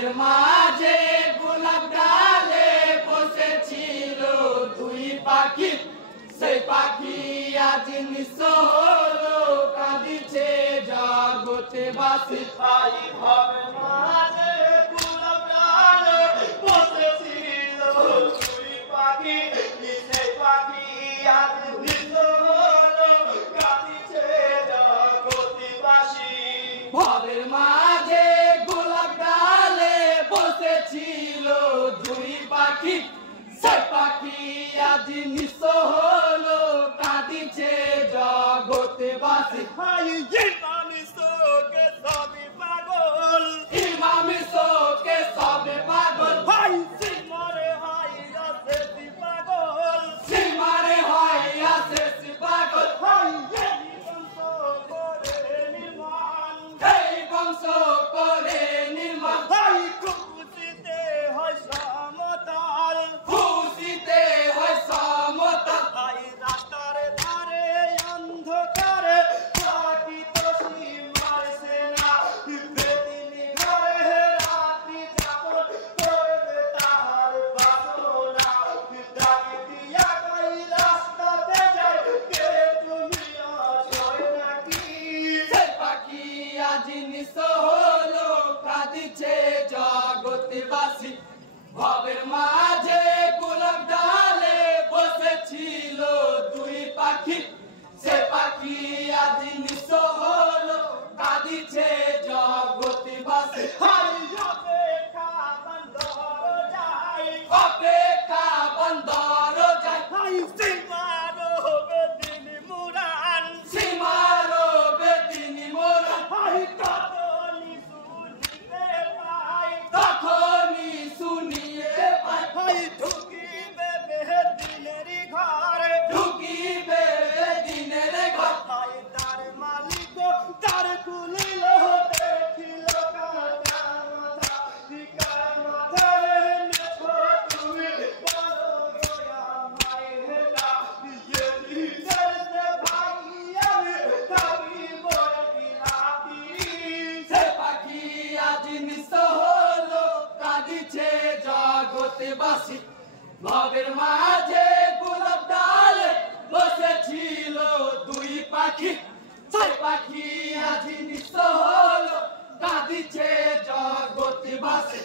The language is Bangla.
ভবের মাঝে গোলাপ ডালে বসেছিল দুই পাখি, সেই পাখি আজ নিঃস্ব হলো, কাঁদিছে জগতে বাসি। ভাই ভবের মাঝে গোলাপ ডালে বসেছিল দুই পাখি, সেই পাখি আজ নিঃস্ব হলো, কাঁদিছে জগৎবাসী। ভবের মাঝে গোলাপ ডালে বসেছিল দুই পাখি, সেই পাখি আজ নিঃস্ব হলো, কাঁদিছে জগতে বাসি। ইমামি শোকে সবে পাগল, ইমামি শোকে সবে পাগল, ভাই সিমারে হাই আছে পাগল, সীমারে হয় আছে পাগল। ভাই এই বংশ করে নির্মাণ, এই বংশ করে নির্মাণ, ভাই খুশিতে হয় সমতাল, খুশিতে হয় সমতা। ভাই রাস্তার ধারে অন্ধকারে থাকিত সীমার সেনা, বেদিনী ঘরে রাত্রি যাপন করবে তাহার বাসনা। ডাকি দিয়া কই রাস্তাতে যাই, কে তুমি আছোই নাকি? সেই পাখি আজ নিঃস্ব হলো, কাঁদিছে জগৎবাসী। ভবের মাঝে গোলাপ ডালে বসেছিল দুই পাখি, সে পাখি আজ নিঃস্ব হলো, কাঁদিছে জগৎবাসী। হাই অপেক্ষা বন্দর যাই, অপেক্ষা বন্দর যায়, হাই সীমারো বেদিনী মুরান, সীমারো বেদিনী মোরা। হাই তখনই শুনিতে পাই, তখনই শুনিয়ে পাই, হাই ঢুকিবে বেদিনেরই ঘরে, ঢুকিবে দিনের ঘর। হাই তার মালিক তার খুলিল, দেখিল কাটা মাথা, কার মাথায় নেছো তুমি বলো গয়া মায়েরা, ভাই আমি থাকিব কি রাতি। সে পাখি আজ নিঃস্ব হলো, কাঁদিছে জগৎবাসী। ভবের মাঝে গোলাপ ডালে বসেছিল দুই পাখি, সে পাখি আজ নিঃস্ব হলো, কাঁদিছে জগৎবাসী।